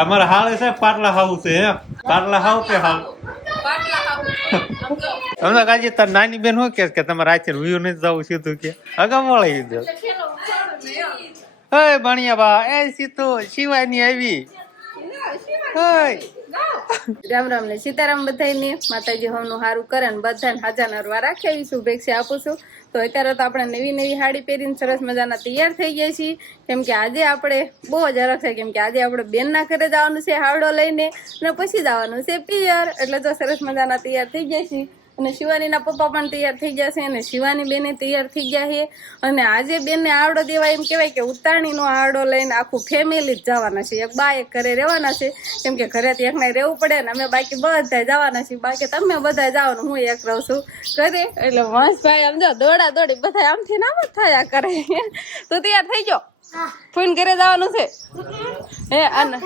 અમારા હાલ છે પાટલા હાવ છે હે પાટલા હાવ કે હાવ પાટલા હમણાં કાજી તાર નાની બેન શું કે કે તમારે રાતે વ્યૂ નથી જવું સીધું કે? અગાઉ વળી દો એટલે ખેલો ઉતારો હે ભણિયા બા એ સીતો શિવાની આવી. હે રામ રામ ને સીતારામ બધાને માતાજી હોનું સારું કરે ને બધાને હાજા નરવા રાખે શુભેચ્છા આપું છું. તો અત્યારે તો આપણે નવી નવી સાડી પહેરીને સરસ મજાના તૈયાર થઈ ગયા છીએ. કેમ કે આજે આપણે બહુ જ અરગ છે. કેમ કે આજે આપણે બેનના ઘરે જવાનું છે હાવડો લઈને અને પછી જવાનું છે પિયર. એટલે તો સરસ મજાના તૈયાર થઈ ગયા છીએ. અને શિવાનીના પપ્પા પણ તૈયાર થઈ ગયા છે અને શિવાની બેને તૈયાર થઈ ગયા છે. અને આજે બેનને આવડો દેવા એમ કહેવાય કે ઉતાણીનો આવડો લઈને આખું ફેમિલી જ જવાના છે. એક બા એક ઘરે રહેવાના છે. કેમ કે ઘરેથી એકને રહેવું પડે ને અમે બાકી બધા જવાના છીએ. બાકી તમે બધા જાઓ હું એક રહું છું. ઘરે? એટલે ભાઈ આમ જો દોડા દોડી બધા આમથી નામ જ થયા કરે. તો તૈયાર થઈ ગયો? ફોન ઘરે જવાનું છે? હે અને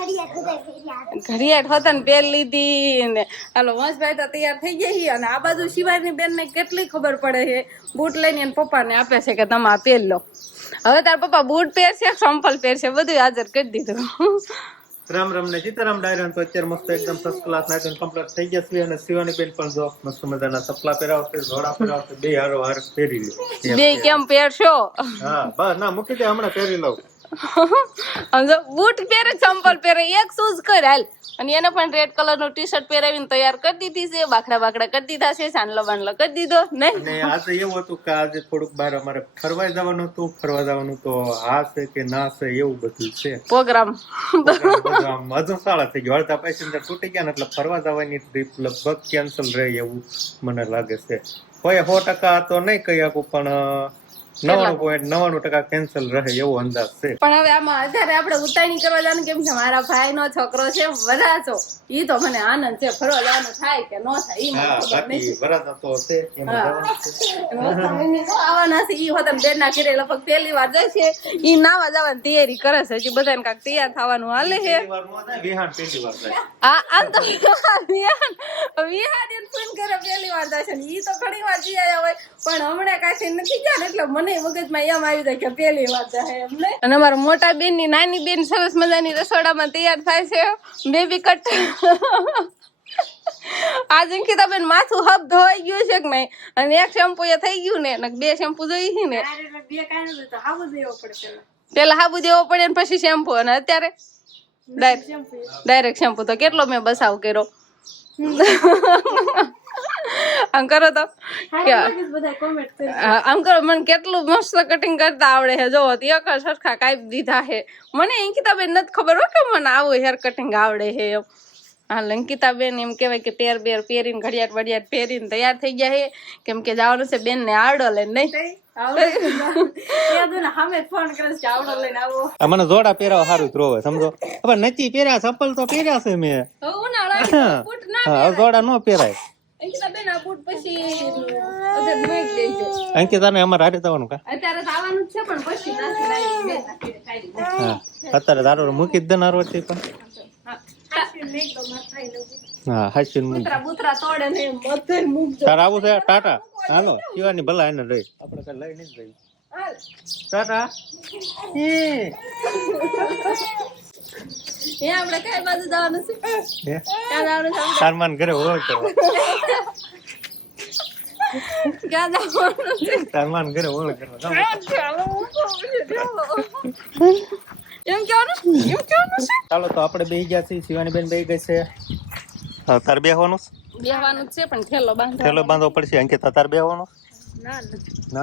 ઘડિયાળ હતા. ને પેલ લીધી ને હાલો વંશભાઈ તો તૈયાર થઈ ગયા છીએ અને આ બાજુ શિવાની બેન ને કેટલી ખબર પડે છે? બૂટ લઈને એને પપ્પાને આપે છે કે તમે આ પહેર લો. હવે તાર પપ્પા બૂટ પહેરશે સંપલ પહેરશે બધું હાજર કરી દીધું. રામ રામ ને સીતારામ ડાયરાન તો અત્યારે મસ્ત એકદમ ફર્સ્ટ ક્લાસ નાઈટ કમ્પ્લીટ થઈ ગયા છે અને શિવાની બેન પણ જો મસ્ત મજાના સપલા પહેરાવશે જોડા પહેરાવશે બે હારો હાર પહેરી લે બે કેમ પહેરશો? હા બસ ના મૂકી દે હમણાં પહેરી લઉં. સમજો બૂટ પહેરે ચંપલ પહેરે એક શૂઝ કર હાલ. અને એને પણ રેડ કલરનું ટી શર્ટ પહેરાવીને તૈયાર કરી દીધી છે બાખડા બાખડા કરી દીધા છે સાંડલો બાંડલો કરી દીધો નહીં? આ તો એવું હતું કે આજે થોડુંક બહાર અમારે ફરવા જવાનું હતું ફરવા જવાનું તો હા છે કે ના છે એવું બધું છે. પ્રોગ્રામ. હજુ સાળા થઈ ગયો. અડધા પેસેન્જર તૂટી ગયા ને એટલે ફરવા જવાની ટ્રીપ લગભગ કેન્સલ રહે એવું મને લાગે છે. કોઈ સો ટકા તો નહીં કહી શકું પણ નવાણું પોઈન્ટ નવાણું ટકા કેન્સલ રહે એવો અંદાજ છે. પણ હવે આમાં અત્યારે આપણે ઉતાણી કરવા જવાનું કેમ છે મારા ભાઈ નો છોકરો છે વરાછો. ઈ તો મને આનંદ છે ફરવા જવાનું થાય કે ન થાય ઈ મને ખબર નથી. તો છે. આવવાના છે ઈ હોતમ બેન ના ઘરે લગભગ પહેલી વાર જાય છે. ઈ નાવા જવાની તૈયારી કરે છે હજી બધાને કાક તૈયાર થવાનું હાલે છે. પહેલી વાર નો થાય, વિહાન પહેલી વાર જાય. આ આમ તો વિહાન વિહાન. ફોન કરે પહેલી વાર જાય છે ઈ તો ઘણી વાર જઈ આવ્યા હોય. પણ હમણાં કાંઈ નથી ગયા એટલે મને મગજમાં એમ આવી જાય કે પેલી વાત અને અમારા મોટા બેનની નાની બેન સરસ મજાની રસોડામાં તૈયાર થાય છે. બેબી કટ આજ અંકિતાબેન માથું હબ ધોવાઈ ગયું છે કે નહીં? અને એક શેમ્પુ એ થઈ ગયું ને બે શેમ્પુ જોઈ છે ને. પેલા. હાબુ દેવો પડે ને પછી શેમ્પુ અને અત્યારે ડાયરેક્ટ શેમ્પુ તો કેટલો મેં બસાવ કર્યો? આમ કરો તો. આમ કરો મને કેટલું મસ્ત કટિંગ કરતા આવડે છે. જો તો એક સરખા કાપી દીધા છે. મને અંકિતાબેન નથી ખબર હોય કે મને આવું હેર કટિંગ આવડે છે એમ. હા લંકિતાબેન એમ કહેવાય કે પેર બેર પહેરીને ઘડિયાળ વડિયાળ પહેરીને તૈયાર થઈ ગયા છે. કેમ કે જવાનું છે બેન ને આવડો લઈને નહીં મને જોડા પહેરાવ સારું સમજો? હવે નથી પહેર્યા ચપ્પલ તો પહેર્યા છે મેં. હા જોડા ન પહેરાય. દેજો અંકિતાને અમારે હારે થવાનું કા? અત્યારે છે પણ પછી. હા. અત્યારે તારો મૂકી દે નારો છે પણ. હા. હાચી મૂકી. બૂતરા બૂતરા તોડે ને બધે મૂકજો તારે આવું છે ટાટા. હાલો શિવાની ભલા એને લઈ. આપણે કઈ લઈ નહીં જઈએ ટાટા. હે. એ આપણે કઈ બાજુ જવાનું છે? હે? ક્યાં જવાનું છે? સારમાન ઘરે ઓળખ કરવા. ક્યાં જવાનું છે? સારમાન ઘરે ઓળખ કરવા. ચાલો. એમ કહેવાનું? એમ કહેવાનું છે? ચાલો તો આપણે બે ગયા છીએ. શિવાની બેન બે ગઈ છે. તાર બેહવાનું બેહવાનું છે પણ થેલો બાંધો થેલો બાંધવો પડશે. અંકિતા તાર બેહવાનું?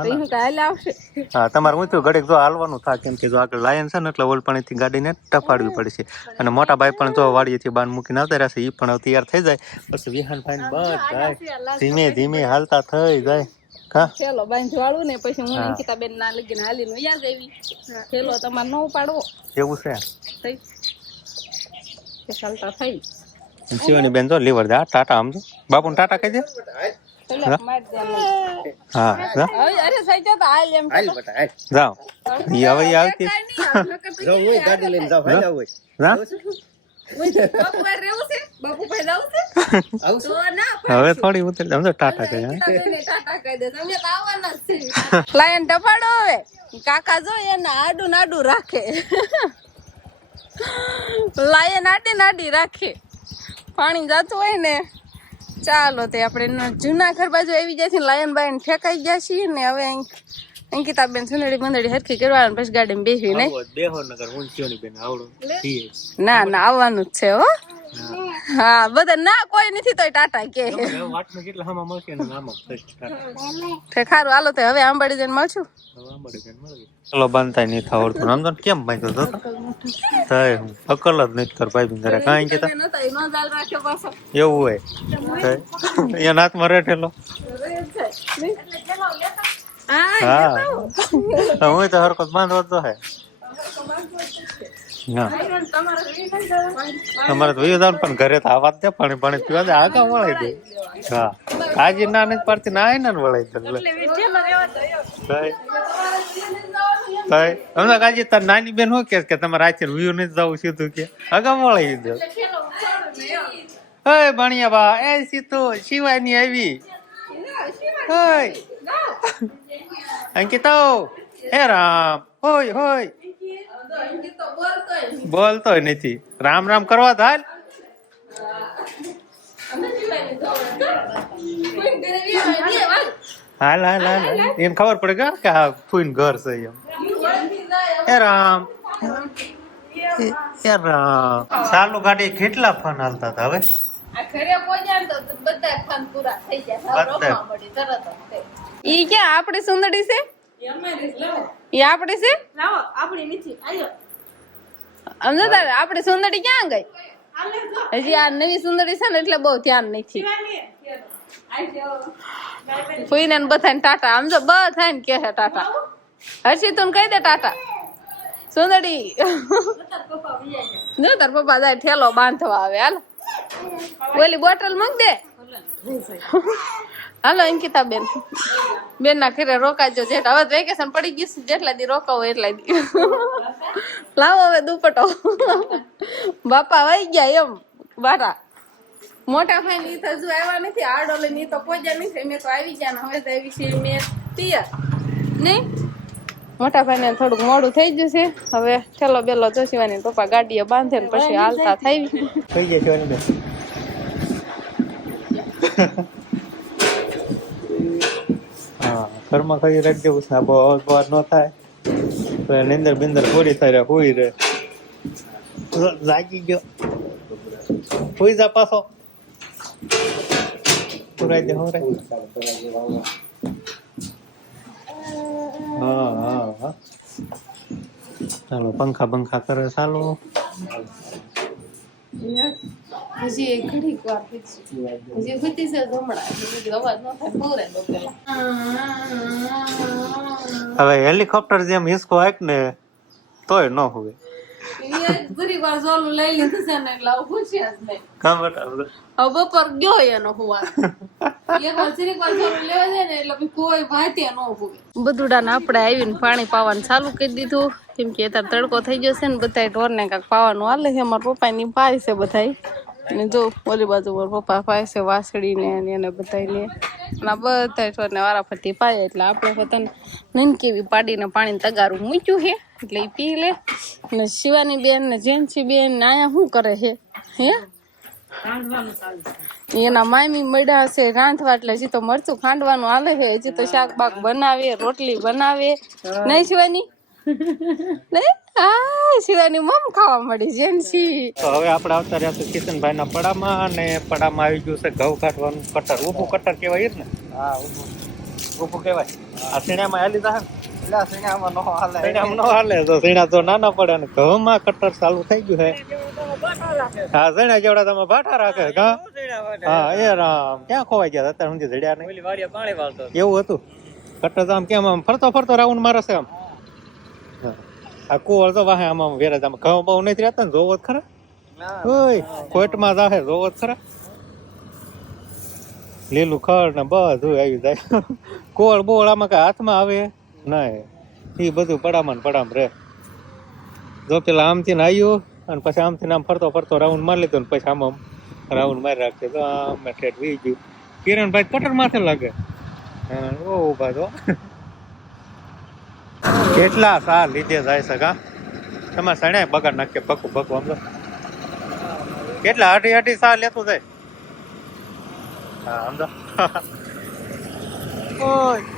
હું કાલે આવશે. હા તમારે ઊંચું ઘડીક જો હાલવાનું થાય કેમ કે જો આગળ લાયન છે ને એટલે ઓલપણીથી ગાડીને ટપાડવી પડશે. અને મોટા ભાઈ પણ જો વાડીએથી બાન મૂકીને આવતા રહેશે એ પણ તૈયાર થઈ જાય. પછી વિહાન ભાઈ બધા ધીમે ધીમે હાલતા થઈ જાય. કા થેલો વાળું ને પછી હું અંકિતા બેન ના લગીને હાલીને યાદ આવી થેલો તમારે ન ઉપાડવો. એવું છે? થઈ. ચાલતા થઈ. શિવાની બેન જો લીવર દા ટાટા આમ બાપુ ટાટા કહી દે. ચલો માર દેવાનું હા? હવે જાઓ. આવતી. ગાડી લઈને જાવ થોડી ઉતરી સમજો ટાટા કહે હા તમે ટાટા કહી દે તમે તો આવવાના જ છે લાયન ટપાડો હવે. કાકા જો એને આડું નાડું રાખે. લાયન આડી નાડી રાખે. પાણી જાતું હોય ને ચાલો તે આપણે જૂના ઘર બાજુ આવી ગયા છે લાયન બાયન ઠેકાઈ ગયા છીએ ને હવે અંક- અંકિતાબેન સુંદરી બંદડી હરખી કરવાનું અને પછી ગાડી બેસી નહીં બેહો નગર હું ની બેન આવડું. ના ના આવવાનું જ છે હો. હા. બધા ના કોઈ નથી તોય ટાટા કે. વાટમાં કેટલા હામાં મળશે ને આમાં ઠીક સારું હાલો તો હવે આંબાડી જઈને મળશું. ચલો બાંધતા નહીં આવડતું આમ તો કેમ બાંધ્યો તો? થાય હું અકલ જ નહીં કર ભાઈ બિંદરે. કાંઈ કે નતા ઈ નો જાલ રાખ્યો પાછો એવું હોય. થાય. એના હાથમાં રેઠેલો. હા. હા હું તો હરકત બાંધવો તો હે. તમારે તો વયું જવાનું પણ ઘરે તો આવા જ દે પાણી પાણી પીવા દે આગા વળાઈ દે. હા. કાજી ના નથી પડતી ના આય ના વળાઈ દે. લે. થાય. થાય. હમણાં કાજી તાર નાની બેન શું કે કે તમારે આજે વયું નથી જવું સીધું કે? આગા વળાઈ દે. હે ભણિયા બા એ સીતો શિવાની આવી. હોય અંકિતો હે રામ હોય હોય બોલતોય નથી રામ રામ કરવા થાલ હાલ હાલ હાલ એમ ખબર પડે કે કે આ ફૂઈન ઘર છે એમ હે રામ એ રામ ચાલુ ગાડી કેટલા ફોન હાલતા હતા હવે. ઈ ક્યાં આપણી સુંદરી છે? ઈ આપણી છે? સમજો આપણી સુંદરી ક્યાં ગઈ? હજી આ નવી સુંદરી છે ને એટલે બહુ ધ્યાન નથી. ફૂઈને ને બધાને ટાટા. આમ જો બધાને કહે છે ટાટા. હર્ષિત તું કહી દે ટાટા. સુંદરી. જો તાર પપ્પા જાય ઠેલો બાંધવા આવે હાલ. ઓલી બોટલ મૂક દે. હાલો, અંકિતા બેન. બેન ના ઘરે રોકાજો જેઠ. હવે વેકેશન પડી ગયું છે, જેટલા દી રોકાવો એટલા દી. લાવો હવે દુપટો બાપા વહી ગયા એમ બારા મોટા ભાઈ ની તો હજુ આવ્યા નથી આડો લઈને ની તો પહોંચ્યા નથી. મેં તો આવી ગયા ને હવે તો આવી છે મેં પિયર. નહીં? મોટા ભાઈ ને થોડુંક મોડું થઈ ગયું છે. હવે ઠેલો બેલો જોશીવાની પપ્પા ગાડીએ બાંધે ને પછી હાલતા થઈ થઈ જાય જોવાની બેન હા, ઘરમાં કઈ રાખી દેવું છે. આ બહુ બવાજ ન થાય. નિંદર બિંદર પૂરી થાય હુઈ રે. જાગી ગયો. હુઈ જા પાછો. પુરાઈ દે, હું રે. હા હા હા. ચાલો પંખા પંખા કરે ચાલો. હજી એક ઘડીક વાર હજી સુધી છે જમણા અવાજ ન થાય પૂરે તો પેલા હવે હેલિકોપ્ટર જેમ હિસકો હાક ને તોય ન હોય બપોર ગયો એનો હુવા બધુડાને આપણે આવીને પાણી પાવાનું ચાલુ કરી દીધું. કેમ કે અત્યારે તડકો થઈ ગયો છે ને બધા ઢોરને કાંક પાવાનું હાલે છે. અમારા પપ્પાની પાય છે બધાય. અને જો, ઓલી બાજુ પપ્પા પાય છે, વાસળીને એને બધાયને. અને આ બધા ઢોરને વારાફરતી પાય એટલે આપણે પોતાને નનકી એવી પાડીને પાણી તગારું મૂક્યું છે. એટલે એ પી લે. અને શિવાની બેન ને જેન્સી બેન આયા શું કરે છે? હે? એના મામી મળ્યા હશે રાંધવા એટલે હજી તો મરચું ખાંડવાનું હાલે છે. હજી તો શાક બાક બનાવે રોટલી બનાવે. નહીં શિવાની? હા શિવાની મમ ખાવા મળી જેનસી તો હવે આપણે આવતા રહ્યા છે કિશનભાઈ ના પડામાં અને પડામાં આવી ગયું છે ઘઉં કાઢવાનું કટર. ઊભું કટર કહેવાય ને? હા ઊભું. ઊભું કહેવાય. આ હાલી ને? સીણામાં ન હાલે. તો સીણા તો નાના પડે ને ઘઉંમાં કટર ચાલુ થઈ ગયું છે હા સીણા જેવડા તમે ભાઠા રાખે હા એ રામ. ક્યાં ખોવાઈ ગયા અત્યારે સુધી જડ્યા નહીં. એવું હતું? કટર આમ કેમ આમ ફરતો ફરતો રાઉન્ડ મારે છે આમ. હા. આ કુવળ તો વાહે આમ આમ વેરે આમ ઘઉં બહુ નથી રહેતા ને જોવો જ ખરા. ઓય કોઈટમાં જાહે જોવો જ ખરા. લીલું ખડ ને બધું આવી જાય. કોળ બોળ આમાં કઈ હાથમાં આવે? નહીં એ બધું પડામાં ને પડામ રે જો પેલા આમથી ને આવ્યું અને પછી આમથી આમ ફરતો ફરતો રાઉન્ડ મારી લીધો ને પછી આમ આમ રાઉન્ડ મારી રાખશે તો આમ ઠેઠ વી ગયું. કિરણભાઈ કટર માથે લાગે. ઓ ઊભા તો કેટલા સાર લીધે જાય સગા તમારે શણે બગાડ નાખીએ પકું પકું આમ તો કેટલા અઢી અઢી સા લેતું જાય? હા, આમ તો ઓય.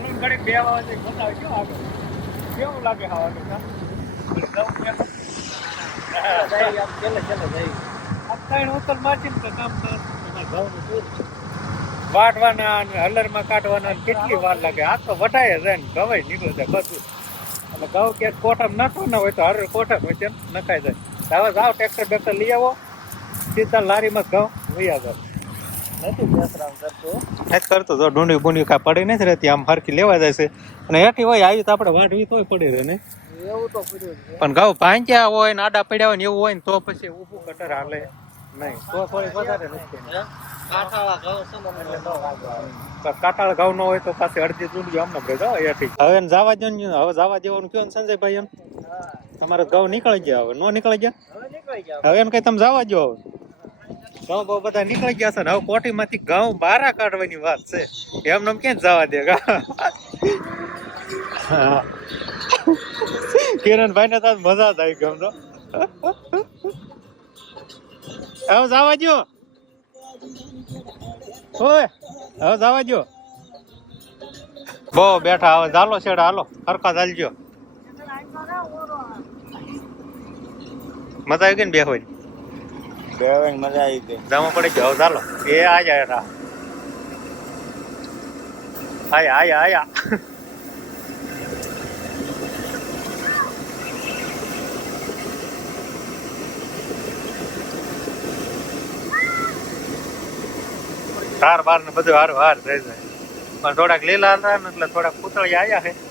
હાલો ઘડી બે વાગે બતાવે કેવું આગળ કેવું લાગે ખાવાનું. વાટવાના અને હલરમાં કાઢવાના કેટલી વાર લાગે? આ તો વટાય જાય ને ઘવાય નીકળે છે બધું. એટલે ઘઉં કે કોઠમ નાખો ના હોય તો હર કોઠમ હોય તેમ નખાય જાય. હવે જાઓ, ટ્રેક્ટર બેક્ટર લઈ આવો. સીધા લારીમાં ઘઉં લઈ નથી કરતો. જ ડુંડી બુંડી કાંઈ પડી નથી રહેતી આમ હરખી લેવા જાય છે. અને હેઠી હોય આવી તો આપણે વાટવી તોય પડી રહે ને? એવું તો પડ્યું પણ ઘઉં ભાંચ્યા હોય ને આડા પડ્યા હોય ને એવું હોય ને તો પછી ઊભું કટર હાલે. નહીં તો થોડી વધારે નથી કાટાળ ઘઉં ન હોય તો પાછી અડધી ડુંડી અમને હેઠી હવે જવા ને હવે જવા દેવાનું કયો ને સંજયભાઈ એમ? તમારે ઘઉં નીકળી ગયા હવે નો નીકળી ગયા? હવે એને કઈ તમે જવા જો હવે? ઘઉં બહુ બધા નીકળી ગયા છે હવે કોઠીમાંથી ઘઉં બહાર કાઢવાની વાત છે. એમને ક્યાં જવા દે. કિરણભાઈ ને તો મજા જ આવી ગમ હવે જવા દો ઓય, હવે જવા દો બહુ બેઠા, હવે ચાલો છેડા, હાલો, હરખા ચાલજો. મજા આવી ગઈ ને બે હોય? બેવાની મજા આવી ગઈ. જમા પડી ગયો. ચાલો. એ આ જાય રા. આયા આયા આયા. હાર, બાર ને બધું હારું, હાર, થઈ જાય. પણ થોડાક લીલા હતા ને એટલે થોડાક પૂતળી આયા છે.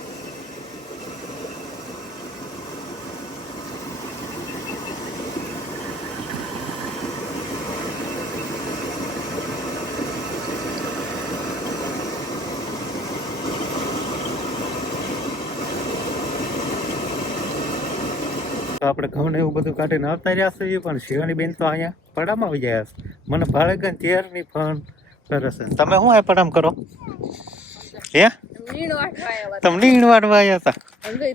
આપણે ઘઉં ને એવું બધું કાઢીને આવતા રહ્યા છીએ પણ શિવાની બેન તો અહીંયા પડામાં આવી ગયા છે. મને ભાડે ગઈ તેરની ફોન કરે છે. તમે શું આ પડામ કરો? હે? તમને વાટવા આવ્યા આવ્યા હતા?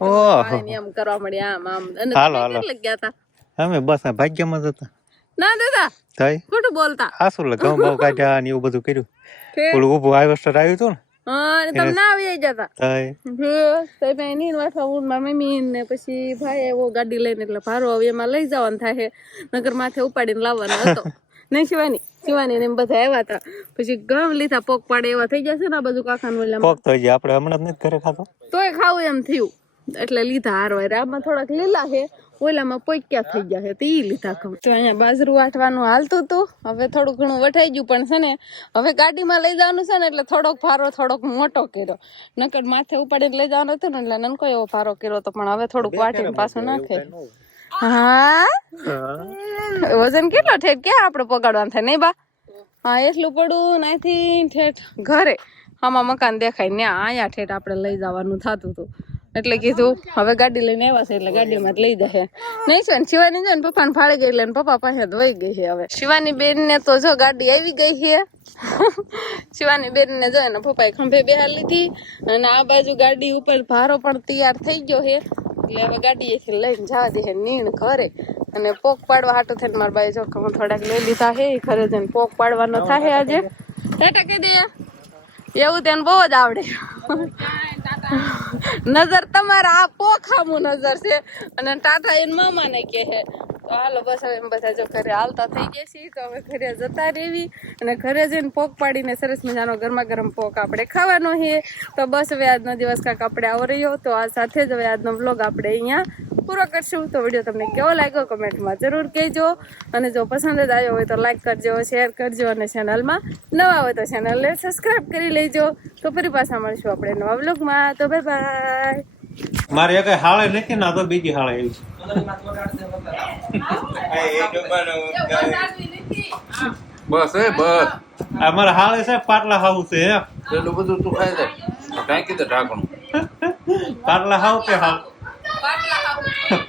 ઓહો. એમ કરવા મળ્યા આમ આમ. અને હાલો, હાલો. ગયા હતા? અમે બસ આ ભાગ્યમાં જ હતા. ના દાદા થઈ ખોટું બોલતા. આ શું લગાવ બહુ કાઢ્યા ને એવું બધું કર્યું. ઓલું ઊભું હાર્વેસ્ટર આવ્યું હતું હા અને તમે ના આવી જતા. તો મેં નીન હું મારા મમ્મી ને પછી ભાઈ એવો ગાડી લઈને એટલે ભારો હવે એમાં લઈ જવાનું થાય નગર માથે ઉપાડીને લાવવાનો હતો. નહીં શિવાની શિવાની ને એમ બધા આવ્યા હતા. પછી ઘઉં લીધા પોક પાડે એવા થઈ જશે ને આ બધું કાકાનું ઓલામાં. કોક તો આપણે હમણાં જ નથી ઘરે ખાતો તોય ખાવું એમ થયું. એટલે લીધા હારો આમાં થોડાક લીલા છે. ઓલામાં પોક્યા થઈ ગયા છે તે એ લીધા ઘઉં તો અહીંયા બાજરું વાટવાનું હાલતું હતું. હવે થોડું ઘણું વટાઈ ગયું પણ છે ને હવે ગાડીમાં લઈ જવાનું છે ને એટલે થોડોક ભારો થોડોક મોટો કર્યો. નકર માથે ઉપાડીને લઈ જવાનું હતું ને એટલે નનકો એવો ભારો કર્યો હતો પણ હવે થોડુંક વાટીને પાછું નાખે. હા? વજન કેટલો ઠેઠ? ક્યાં આપણે પગાડવાનું થાય? નહીં બા? હા એટલું પડું નાથી ઠેઠ ઘરે. આમાં મકાન દેખાય ને અહીંયા ઠેઠ આપણે લઈ જવાનું થતું હતું. એટલે કીધું હવે ગાડી લઈને આવ્યા છે એટલે ગાડીમાં લઈ જશે નહીં છે ને શિવાની છે ને પપ્પાને ફાળી ગઈ એટલે પપ્પા પાસે વહી ગઈ છે હવે. શિવાની બેન ને તો જો ગાડી આવી ગઈ છે. શિવાની બેન ને જો એના પપ્પાએ ખંભે બેહાર લીધી અને આ બાજુ ગાડી ઉપર ભારો પણ તૈયાર થઈ ગયો છે. એટલે હવે ગાડીએથી લઈને જવા દે નીણ ઘરે. અને પોક પાડવા હાટું થઈને મારા બાઈ જો થોડાક લઈ લીધા છે ઘરે જઈને પોક પાડવાનો થાય આજે. ટાટા કહી દે. એવું તેને બહુ જ આવડે. નજર તમારા આ પોખામું નજર છે. અને ટાટા એને મામાને કહે છે, તો હાલો બસ એમ બધા જો ઘરે હાલતા થઈ ગયા છીએ, તો હવે ઘરે જતા રહેવી અને ઘરે જઈને પોક પાડીને સરસ મજાનો ગરમા ગરમ પોક આપણે ખાવાનો છે. તો બસ હવે આજનો દિવસ કાંક આપણે આવો રહ્યો તો આ સાથે જ હવે આજનો વ્લોગ આપણે અહીંયા પૂરો કરશું. તો વીડિયો તમને કેવો લાગ્યો કમેન્ટમાં જરૂર કહેજો. અને જો પસંદ જ આવ્યો હોય તો લાઈક કરજો શેર કરજો અને ચેનલમાં નવા હોય તો ચેનલને સબસ્ક્રાઈબ કરી લેજો. તો ફરી પાછા મળશું આપણે નવા બ્લોગમાં તો બાય બાય મારે કઈ હાળે નથી ના તો બીજી હાળે આવી બસ એ બસ. અમારે મારા હાળે છે પાટલા હાવ છે એટલું બધું તું ખાઈ જાય કઈ કીધું ઢાંકણું? પાટલા હાવ તે હાવ Hẹn.